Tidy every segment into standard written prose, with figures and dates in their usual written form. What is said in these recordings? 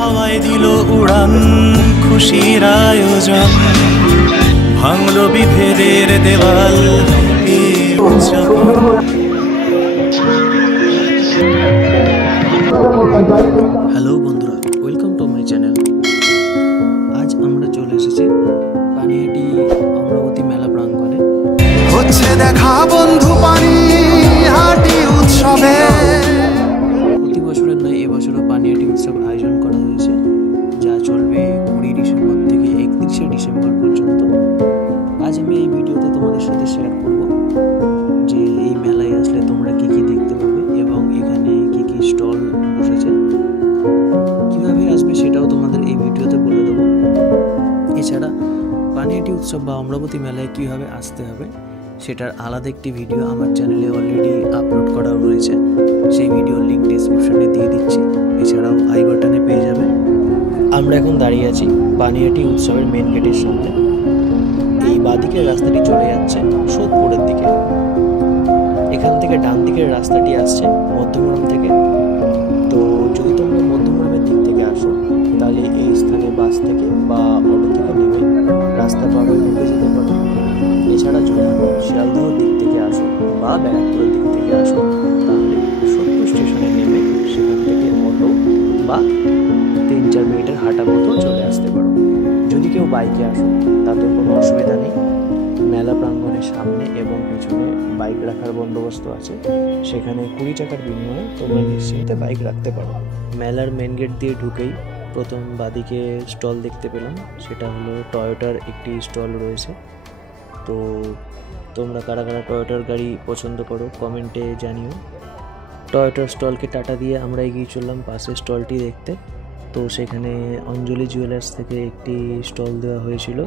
হাওয়ায় দিল উড়ান খুশির আয়োজন, ভাঙলো বিভেদের দেওয়াল হ্যালো বন্ধুরা, ওয়েলকাম টু মাই চ্যানেল। আজ আমরা চলে এসেছি পানিহাটি অমরাবতী মেলা প্রাঙ্গণে। হচ্ছে দেখা বন্ধু পানিহাটি উৎসবে। প্রতি বছরের নয় এবছরও পানিহাটি উৎসব আয়োজন করা হয়েছে, যা চলবে 20 ডিসেম্বর থেকে 31শে ডিসেম্বর পর্যন্ত। আজ আমি এই ভিডিওতে তোমাদের সাথে শেয়ার করব যে এই মেলায় আসলে তোমরা কি কি দেখতে পাবে এবং এখানে কি কি স্টল বসেছে, কিভাবে আসবে সেটাও তোমাদের এই ভিডিওতে বলে দেবো। এছাড়া পানিহাটি উৎসব বা অমরাবতী মেলায় কীভাবে আসতে হবে সেটার আলাদা একটি ভিডিও আমার চ্যানেলে অলরেডি আপলোড করা রয়েছে, সেই ভিডিওর লিঙ্ক ডেসক্রিপশনে দিয়ে দিচ্ছি, এছাড়াও আই বাটনে পেয়ে যাবে। আমরা এখন দাঁড়িয়ে আছি পানিহাটি উৎসবের মেন গেটের সামনে। এই বাঁদিকের রাস্তাটি চলে যাচ্ছে সোদপুরের দিকে। এখান থেকে ডান দিকের রাস্তাটি আসছে মধ্যমগ্রাম থেকে। তো যদি তোমরা মধ্যমগ্রামের দিক থেকে আসো তাহলে এই স্থানে বাস থেকে বা অটো থেকে নেমে রাস্তা পার হয়ে ঢুকে যেতে পারো। এছাড়া যদি শিয়ালদহের দিক থেকে আসো বা ব্যারাকপুরের দিক থেকে আসো তাহলে সোদপুর স্টেশনে নেমে সেখান থেকে অটো বা 3-4 মিনিটের হাঁটা পথেও চলে আসতে পারো। যদি কেউ বাইকে আসো তাতে কোনো অসুবিধা নেই, মেলা প্রাঙ্গণের সামনে এবং পিছনে বাইক রাখার বন্দোবস্ত আছে, সেখানে 20 টাকার বিনিময়ে তোমরা নিশ্চিন্তে বাইক রাখতে পারো। মেলার মেন গেট দিয়ে ঢুকেই প্রথম বাদিকে স্টল দেখতে পেলাম, সেটা হলো টয়োটার একটি স্টল রয়েছে। তো তোমরা কারা কারা টয়োটার গাড়ি পছন্দ করো কমেন্টে জানিও। টয়োটার স্টলকে টাটা দিয়ে আমরা এগিয়ে চললাম পাশের স্টলটি দেখতে। তো সেখানে অঞ্জলি জুয়েলার্স থেকে একটি স্টল দেওয়া হয়েছিল।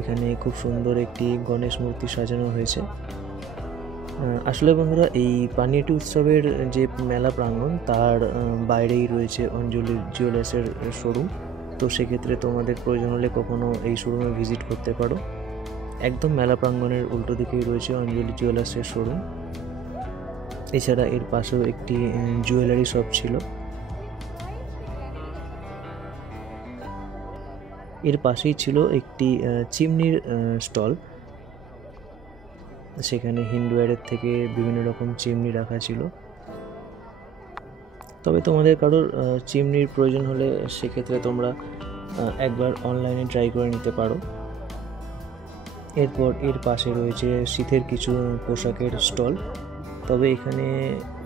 এখানে খুব সুন্দর একটি গণেশ মূর্তি সাজানো হয়েছে। আসলে বন্ধুরা, এই পানিহাটি উৎসবের যে মেলা প্রাঙ্গণ তার বাইরেই রয়েছে অঞ্জলি জুয়েলার্সের শোরুম। তো সেক্ষেত্রে তোমাদের প্রয়োজন হলে কখনো এই শোরুমে ভিজিট করতে পারো। একদম মেলা প্রাঙ্গণের উল্টো দিকেই রয়েছে অঞ্জলি জুয়েলার্সের শোরুম। এছাড়া এর পাশেও একটি জুয়েলারি শপ ছিল। এর পাশেই ছিল একটি চিমনির স্টল, সেখানে হিন্ডওয়্যারের থেকে বিভিন্ন রকম চিমনি রাখা ছিল। তবে তোমাদের কারোর চিমনির প্রয়োজন হলে সেক্ষেত্রে তোমরা একবার অনলাইনে ট্রাই করে নিতে পারো। এরপর এর পাশে রয়েছে শীতের কিছু পোশাকের স্টল, তবে এখানে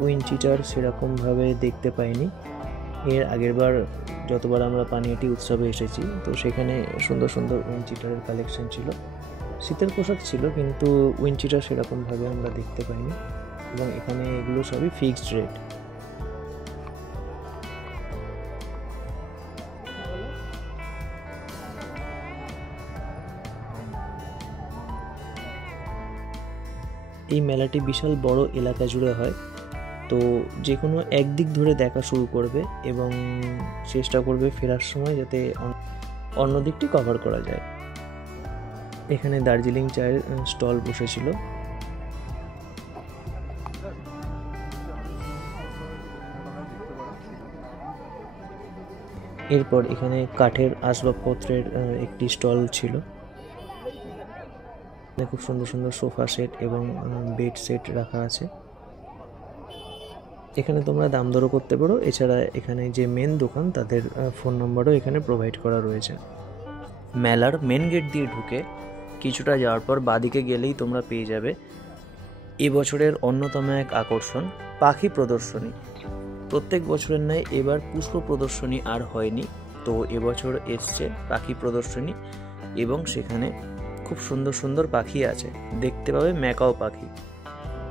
উইন্ডচিটার সেরকমভাবে দেখতে পাইনি। এর আগেরবার যতবার আমরা পানিহাটি উৎসবে এসেছি তো সেখানে সুন্দর সুন্দর উইন্ডচিটারের কালেকশন ছিল, শীতের পোশাক ছিল, কিন্তু উইন্ডচিটার সেরকমভাবে আমরা দেখতে পাইনি এবং এখানে এগুলো সবই ফিক্সড রেট। এই মেলাটি বিশাল বড় এলাকা জুড়ে হয়, তো যে কোনো একদিক ধরে দেখা শুরু করবে এবং চেষ্টা করবে ফেরার সময় যাতে অন্য দিকটি কভার করা যায়। এখানে দার্জিলিং চায়ের স্টল বসেছিল। এরপর এখানে কাঠের আসবাবপত্রের একটি স্টল ছিল। খুব সুন্দর সুন্দর সোফা সেট এবং বেড সেট রাখা আছে। এখানে তোমরা দাম দরও করতে পারো। এছাড়া এখানে যে মেন দোকান তাদের ফোন নম্বরও এখানে প্রোভাইড করা রয়েছে। মেলার মেন গেট দিয়ে ঢুকে কিছুটা যাওয়ার পর বাদিকে গেলেই তোমরা পেয়ে যাবে এবছরের অন্যতম এক আকর্ষণ পাখি প্রদর্শনী। প্রত্যেক বছরের ন্যায় এবার পুষ্প প্রদর্শনী আর হয়নি, তো এবছর এসছে পাখি প্রদর্শনী এবং সেখানে খুব সুন্দর সুন্দর পাখি আছে, দেখতে পাবে ম্যাকাও পাখি।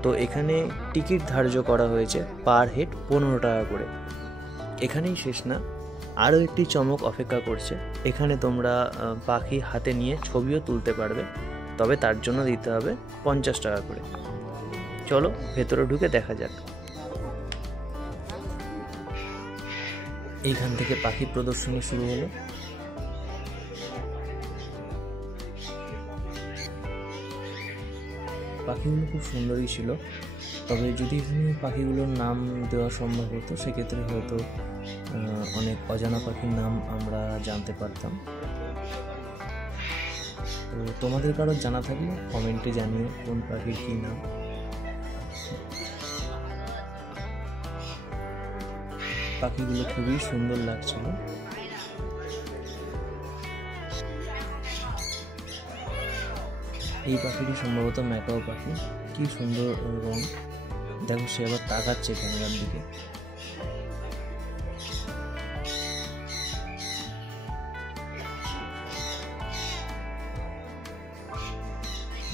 তো এখানে টিকিট ধার্য করা হয়েছে পার হেড 15 টাকা করে। এখানেই শেষ না, আরও একটি চমক অপেক্ষা করছে। এখানে তোমরা পাখি হাতে নিয়ে ছবিও তুলতে পারবে, তবে তার জন্য দিতে হবে 50 টাকা করে। চলো ভেতরে ঢুকে দেখা যাক। এইখান থেকে পাখি প্রদর্শনী শুরু হলো। পাখিগুলো খুব সুন্দরই ছিল। তবে যদি এখানে পাখিগুলোর নাম দেওয়া সম্ভব হতো সেক্ষেত্রে হয়তো অনেক অজানা পাখির নাম আমরা জানতে পারতাম। তো তোমাদের কারোর জানা থাকলে কমেন্টে জানিও কোন পাখির কী নাম। পাখিগুলো খুবই সুন্দর লাগছিল। এই পাখিটি সম্ভবত ম্যাকাও পাখি, কি সুন্দর রং। দেখো সে আবার তাকাচ্ছে ক্যামেরার দিকে।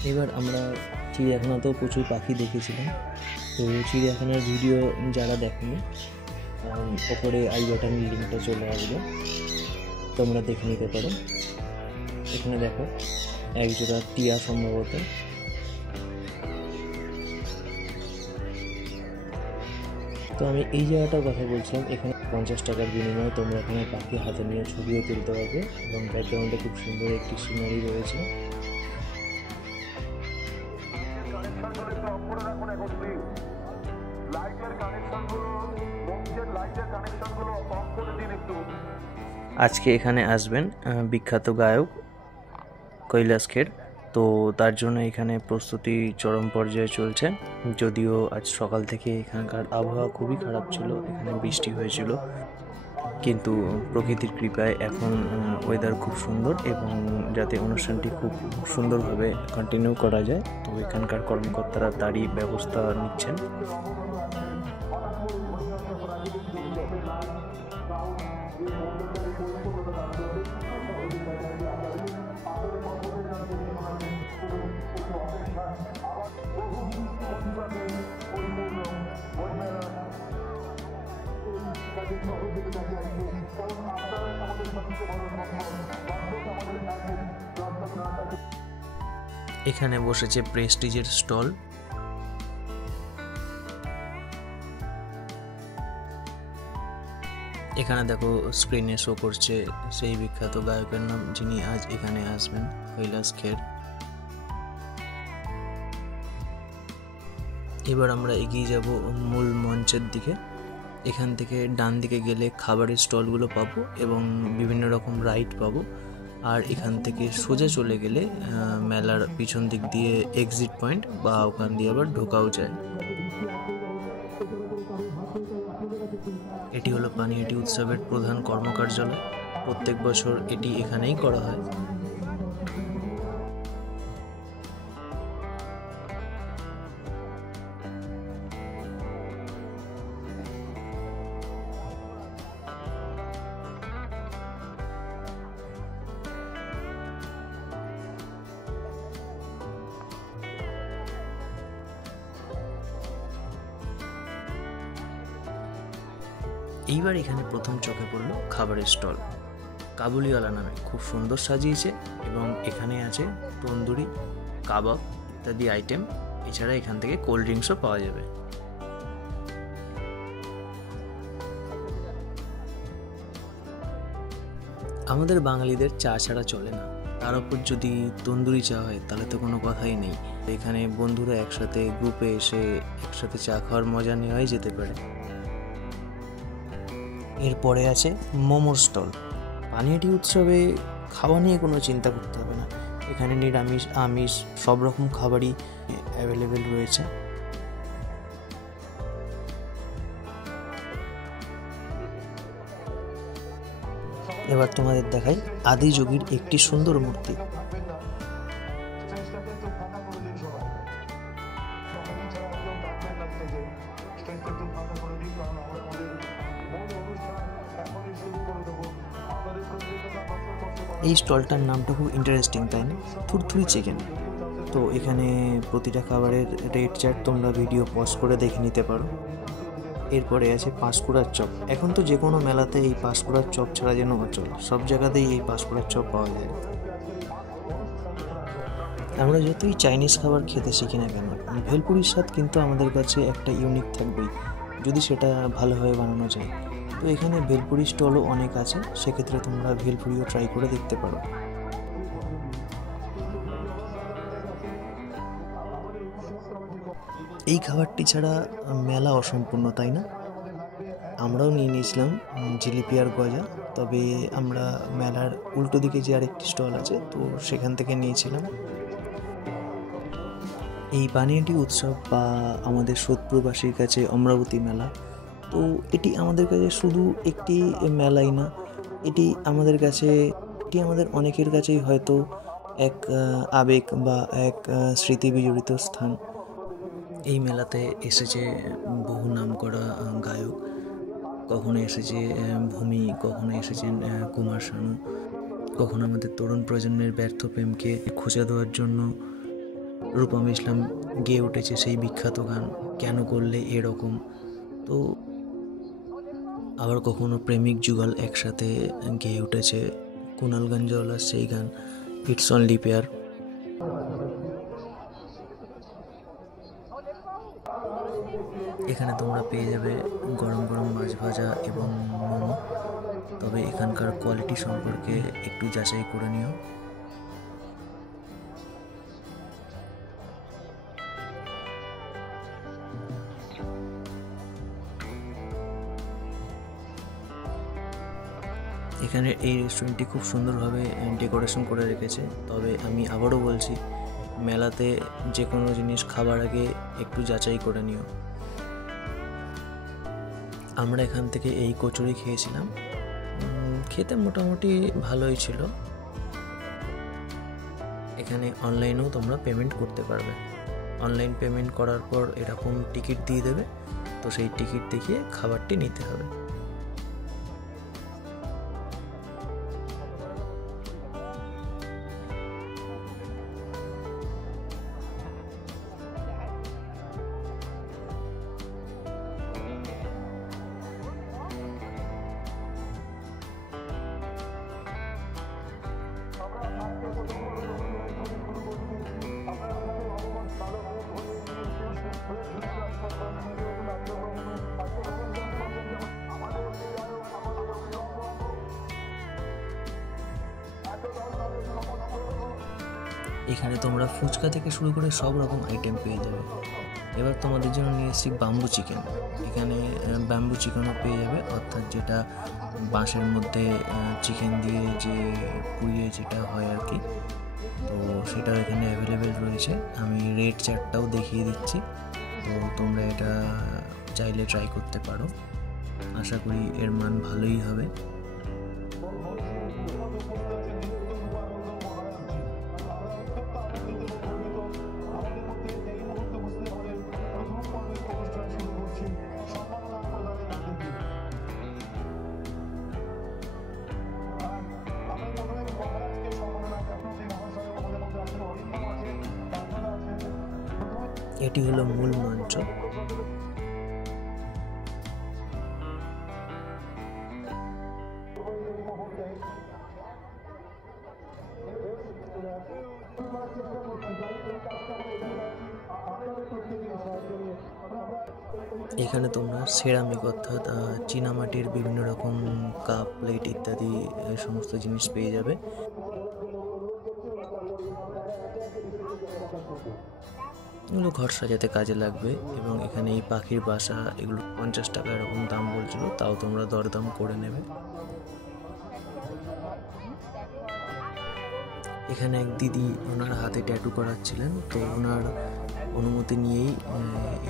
এবার আমরা চিড়িয়াখানাতেও প্রচুর পাখি দেখেছিলাম। তো চিড়িয়াখানার ভিডিও যারা দেখেনি, ওপরে আই বাটনের লিঙ্কটা চলে আসবে, তোমরা দেখে নিতে পারো। এখানে দেখো একজোড়া টিয়া সম্ভবত। তো আমি এই জায়গাটার কথা বলছিলাম, এখানে 50 টাকার বিনিময়ে তোমরা এখানে পাখি হাতে নিয়ে ছবিও তুলতে পারবে এবং ব্যাকগ্রাউন্ডে খুব সুন্দর একটি সিনারি রয়েছে। আজকে এখানে আসবেন বিখ্যাত গায়ক কৈলাস খের, তো তার জন্য এখানে প্রস্তুতি চরম পর্যায়ে চলছে। যদিও আজ সকাল থেকে এখানকার আবহাওয়া খুবই খারাপ ছিল, এখানে বৃষ্টি হয়েছিল, কিন্তু প্রকৃতির কৃপায় এখন ওয়েদার খুব সুন্দর এবং যাতে অনুষ্ঠানটি খুব সুন্দরভাবে কন্টিনিউ করা যায়, তো এখানকার কর্মকর্তারা তারই ব্যবস্থা নিচ্ছেন। এখানে বসেছে প্রেস্টিজের স্টল। এখানে দেখো স্ক্রিনে শো করছে সেই বিখ্যাত গায়কের নাম, যিনি আজ এখানে আসবেন, কৈলাস খের। এবার আমরা এগিয়ে যাব মূল মঞ্চের দিকে। এখান থেকে ডান দিকে গেলে খাবারের স্টলগুলো পাবো এবং বিভিন্ন রকম রাইড পাবো। আর এখান থেকে সোজা চলে গেলে মেলার পিছন দিক দিয়ে এক্সিট পয়েন্ট, বা ওখান দিয়ে আবার ঢোকাও যায়। এটি হলো পানিহাটি উৎসবের প্রধান কর্মকার্যালয়। প্রত্যেক বছর এটি এখানেই করা হয়। এইবার এখানে প্রথম চোখে পড়লো খাবারের স্টল, কাবুলিওয়ালা নামে, খুব সুন্দর সাজিয়েছে এবং এখানে আছে তন্দুরি, কাবাব ইত্যাদি আইটেম। এছাড়া এখান থেকে কোল্ড ড্রিঙ্কসও পাওয়া যাবে। আমাদের বাঙালিদের চা ছাড়া চলে না, তার উপর যদি তন্দুরি চা হয় তাহলে তো কোনো কথাই নেই। এখানে বন্ধুরা একসাথে গ্রুপে এসে একসাথে চা খাওয়ার মজা নেওয়াই যেতে পারে। এরপরে আছে মোমোর স্টল। পানিহাটি উৎসবে খাওয়া নিয়ে কোনো চিন্তা করতে হবে না, এখানে নিরামিষ আমিষ সব রকম খাবারই অ্যাভেলেবেল রয়েছে। এবার তোমাদের দেখাই আদিযোগীর একটি সুন্দর মূর্তি। এই স্টলটার নামটা খুব ইন্টারেস্টিং, তাই না? থুরথুরি চিকেন। তো এখানে প্রতিটা খাবারের রেট চার্ট তোমরা ভিডিও পজ করে দেখে নিতে পারো। এরপরে আছে পাঁশকুড়ার চপ। এখন তো যে কোনো মেলাতে এই পাঁশকুড়ার চপ ছাড়া যেন অচল, সব জায়গাতেই এই পাঁশকুড়ার চপ পাওয়া যায়। আমরা যতই চাইনিজ খাবার খেতে শিখি না কেন, ভেলপুরির স্বাদ কিন্তু আমাদের কাছে একটা ইউনিক থাকবেই, যদি সেটা ভালোভাবে বানানো যায়। তো এখানে ভেলপুরি স্টলও অনেক আছে, সেক্ষেত্রে তোমরা ভেলপুরিও ট্রাই করে দেখতে পারো। এই খাবারটি ছাড়া মেলা অসম্পূর্ণ, তাই না? আমরাও নিয়ে নিয়েছিলাম জিলিপি আর গজা, তবে আমরা মেলার উল্টো দিকে যে আরেকটি স্টল আছে তো সেখান থেকে নিয়েছিলাম। এই পানিহাটি উৎসব বা আমাদের সোদপুরবাসীর কাছে অমরাবতী মেলা, তো এটি আমাদের কাছে শুধু একটি মেলাই না, এটি আমাদের অনেকের কাছেই হয়তো এক আবেগ বা এক স্মৃতি বিজড়িত স্থান। এই মেলাতে এসেছে বহু নামকরা গায়ক, কখনো এসেছে ভূমি, কখনো এসেছেন কুমার শানু, কখনো আমাদের তরুণ প্রজন্মের ব্যর্থ প্রেমকে খোঁচা দেওয়ার জন্য রূপম ইসলাম গেয়ে উঠেছে সেই বিখ্যাত গান কেন করলে এরকম। তো আবার কখনো প্রেমিক যুগল একসাথে গেয়ে উঠেছে কুনাল গঞ্জওয়ালার সেই গান ইটস অনলি পেয়ার। এখানে তোমরা পেয়ে যাবে গরম গরম মাছ ভাজা এবং মোমো, তবে এখানকার কোয়ালিটি সম্পর্কে একটু যাচাই করে নিও। এখানে এই রেস্টুরেন্টটি খুব সুন্দরভাবে ডেকোরেশন করে রেখেছে, তবে আমি আবারও বলছি মেলাতে যে কোনো জিনিস খাবার আগে একটু যাচাই করে নিও। আমরা এখান থেকে এই কচুরি খেয়েছিলাম, খেতে মোটামুটি ভালোই ছিল। এখানে অনলাইনেও তোমরা পেমেন্ট করতে পারবে। অনলাইন পেমেন্ট করার পর এরকম টিকিট দিয়ে দেবে, তো সেই টিকিট দেখিয়ে খাবারটি নিতে হবে। এখানে তোমরা ফুচকা থেকে শুরু করে সব রকম আইটেম পেয়ে যাবে। এবার তোমাদের জন্য নিয়ে এসেছি বাম্বু চিকেন। এখানে ব্যাম্বু চিকেনও পেয়ে যাবে, অর্থাৎ যেটা বাঁশের মধ্যে চিকেন দিয়ে যে পুড়িয়ে যেটা হয় আর কি, তো সেটাও এখানে অ্যাভেলেবেল রয়েছে। আমি রেড চার্টটাও দেখিয়ে দিচ্ছি, তো তোমরা এটা চাইলে ট্রাই করতে পারো। আশা করি এর মান ভালোই হবে। এটি হলো মূল মঞ্চ। এখানে তোমরা সেরামিক অর্থাৎ চীনামাটির বিভিন্ন রকম কাপ, প্লেট ইত্যাদি সমস্ত জিনিস পেয়ে যাবে। এগুলো ঘর সাজাতে কাজে লাগবে। এবং এখানে এই পাখির বাসা, এগুলো 50 টাকা এরকম দাম বলছিল, তাও তোমরা দরদাম করে নেবে। এখানে এক দিদি ওনার হাতে ট্যাটু করাচ্ছিলেন, তো ওনার অনুমতি নিয়েই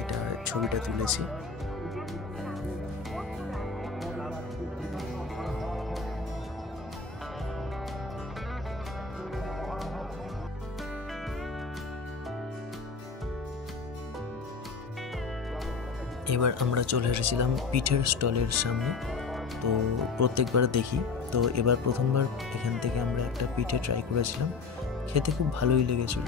এটা ছবিটা তুলেছি। এবার আমরা চলে এসেছিলাম পিঠের স্টলের সামনে, তো প্রত্যেকবার দেখি, তো এবার প্রথমবার এখান থেকে আমরা একটা পিঠে ট্রাই করেছিলাম, খেতে খুব ভালোই লেগেছিল।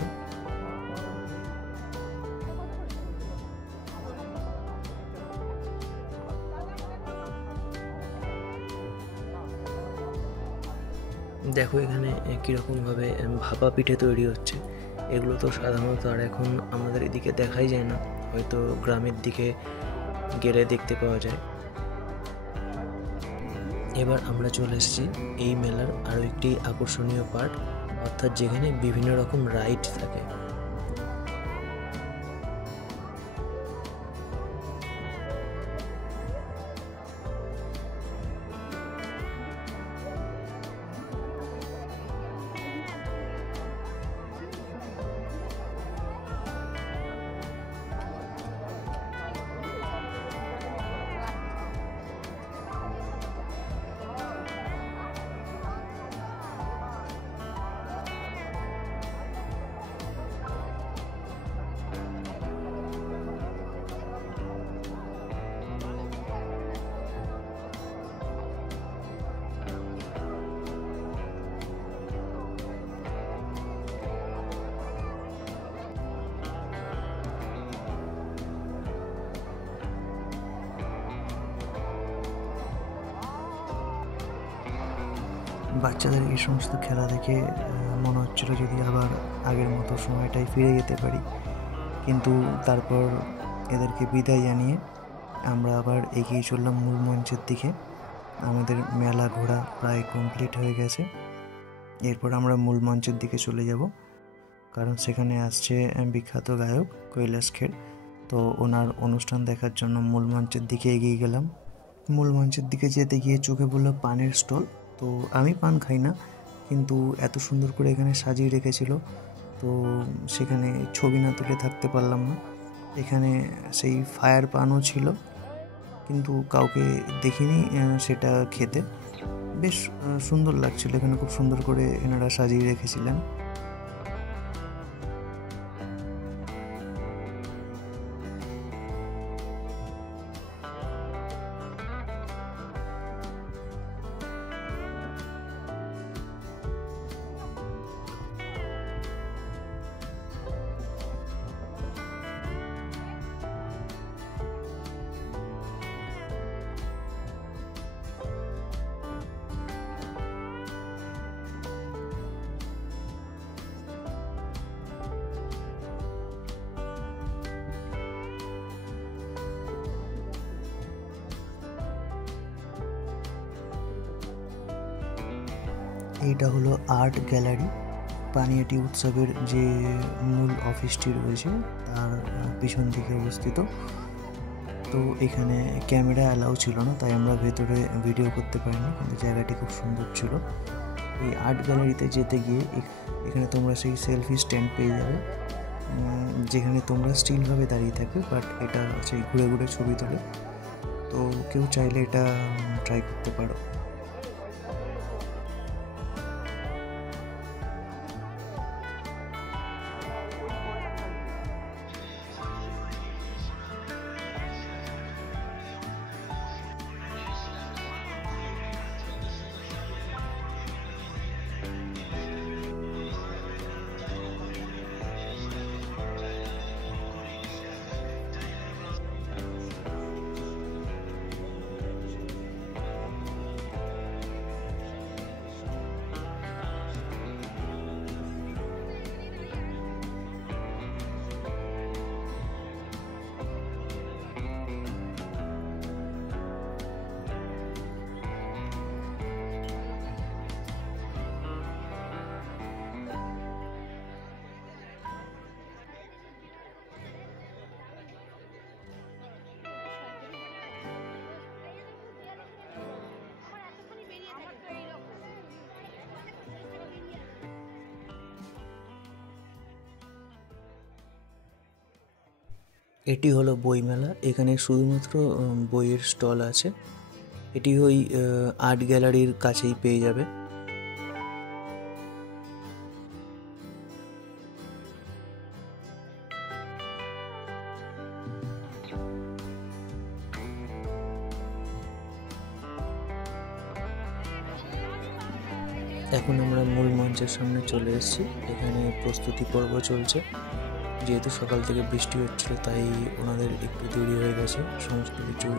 দেখো এখানে কীরকমভাবে ভাপা পিঠে তৈরি হচ্ছে। এগুলো তো সাধারণত আর এখন আমাদের এদিকে দেখাই যায় না, হয়তো গ্রামের দিকে গেলে দেখতে পাওয়া যায়। এবার আমরা চলে এসেছি এই মেলার আরও একটি আকর্ষণীয় পার্ট, অর্থাৎ যেখানে বিভিন্ন রকম রাইড থাকে। বাচ্চাদের এই সমস্ত খেলা দেখে মনে হচ্ছিল যদি আবার আগের মতো সময়টাই ফিরে যেতে পারি, কিন্তু তারপর এদেরকে বিদায় জানিয়ে আমরা আবার এগিয়ে চললাম মূল মঞ্চের দিকে। আমাদের মেলা ঘোরা প্রায় কমপ্লিট হয়ে গেছে। এরপর আমরা মূল মঞ্চের দিকে চলে যাব, কারণ সেখানে আসছে বিখ্যাত গায়ক কৈলাস খের। তো ওনার অনুষ্ঠান দেখার জন্য মূল মঞ্চের দিকে এগিয়ে গেলাম। মূল মঞ্চের দিকে যেতে গিয়ে চোখে পড়লো পানের স্টল। তো আমি পান খাই না, কিন্তু এত সুন্দর করে এখানে সাজিয়ে রেখেছিল, তো সেখানে ছবি না তুলে থাকতে পারলাম না। এখানে সেই ফায়ার পানও ছিল, কিন্তু কাউকে দেখিনি সেটা খেতে। বেশ সুন্দর লাগছিল, এখানে খুব সুন্দর করে এনারা সাজিয়ে রেখেছিলেন। এইটা হলো আর্ট গ্যালারি। পানিহাটি উৎসবের যে মূল অফিসটি রয়েছে তার পিছন দিকে অবস্থিত। তো এখানে ক্যামেরা অ্যালাউ ছিল না, তাই আমরা ভেতরে ভিডিও করতে পারিনি, কিন্তু জায়গাটি খুব সুন্দর ছিল। এই আর্ট গ্যালারিতে যেতে গিয়ে এখানে তোমরা সেই সেলফি স্ট্যান্ড পেয়ে যাবে, যেখানে তোমরা স্টিলভাবে দাঁড়িয়ে থাকবে, বাট এটা সেই ঘুরে ঘুরে ছবি তোলে। তো কেউ চাইলে এটা ট্রাই করতে পারো। এটি হলো বইমেলা। এখানে শুধুমাত্র বইয়ের স্টল আছে। এটি ওই আর্ট গ্যালারির কাছেই পেয়ে যাবে। এখন আমরা মূল মঞ্চের সামনে চলে এসেছি। এখানে প্রস্তুতি পর্ব চলছে। যেহেতু সকাল থেকে বৃষ্টি হচ্ছিল, তাই ওনাদের একটু দেরি হয়ে গেছে সমস্ত কিছু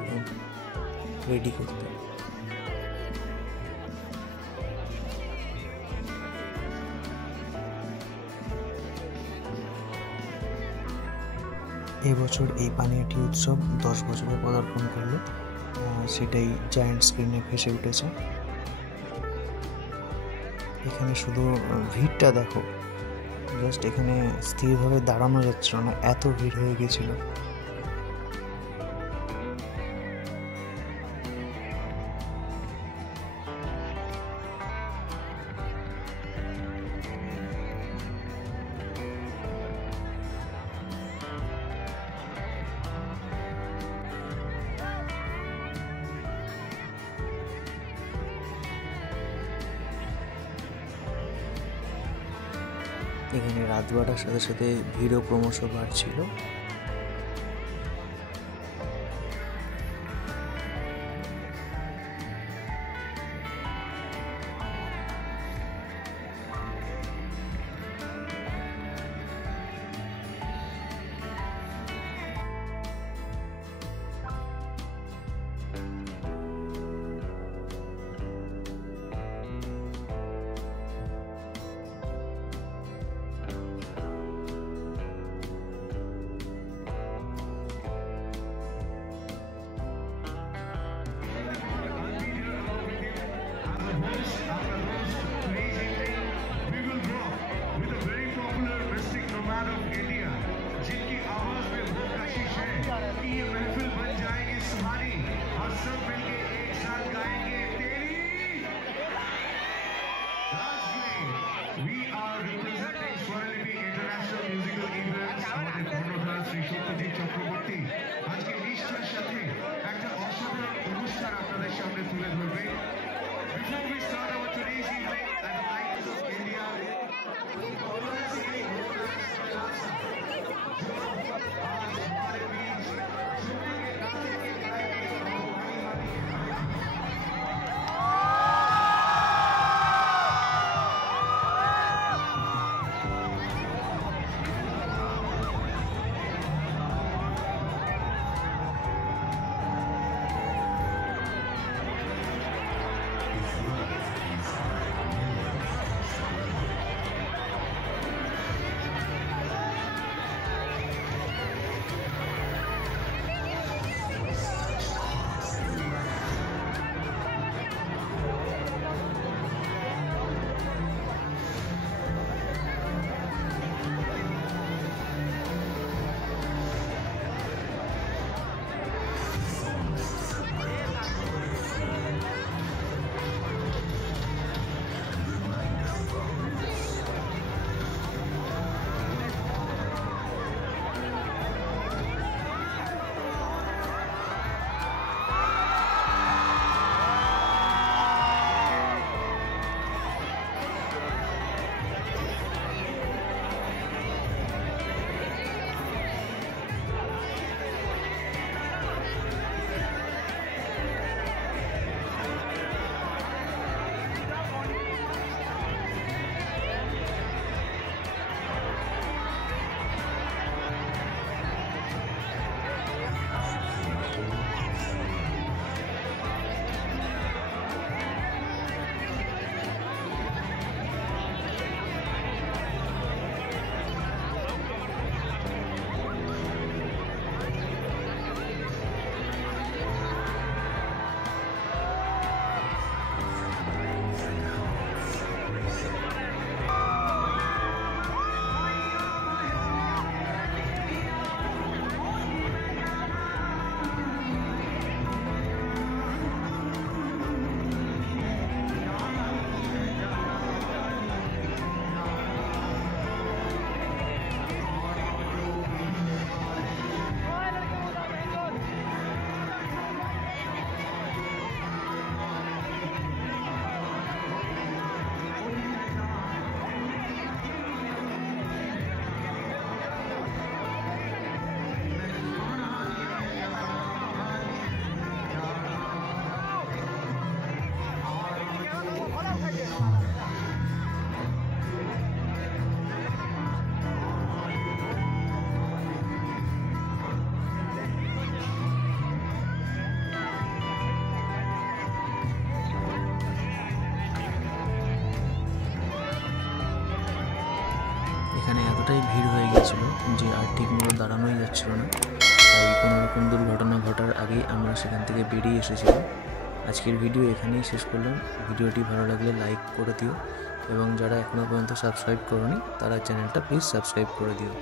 রেডি করতে। এবছর এই পানিহাটি উৎসব 10 বছরে পদার্পণ করলো, সেটাই জায়ান্ট স্ক্রিনে ভেসে উঠেছে। এখানে শুধু ভিড়টা দেখো, জাস্ট এখানে স্থিরভাবে দাঁড়ানো যাচ্ছিল না, এত ভিড় হয়ে গেছিল। এখানে রাত বাড়ার সাথে সাথে ভিড়ও ক্রমশ বাড়ছিল। এতটাই ভিড় হয়ে গিয়েছিল যে আর ঠিক মতো দাঁড়ানোই যাচ্ছিল না। তাই কোনো রকম দুর্ঘটনা ঘটার আগেই আমরা সেখান থেকে বেরিয়ে এসেছিলাম। আজকের ভিডিও এখানেই শেষ করলাম। ভিডিওটি ভালো লাগলে লাইক করে দিও এবং যারা এখনও পর্যন্ত সাবস্ক্রাইব করোনি তারা চ্যানেলটা প্লিজ সাবস্ক্রাইব করে দিও।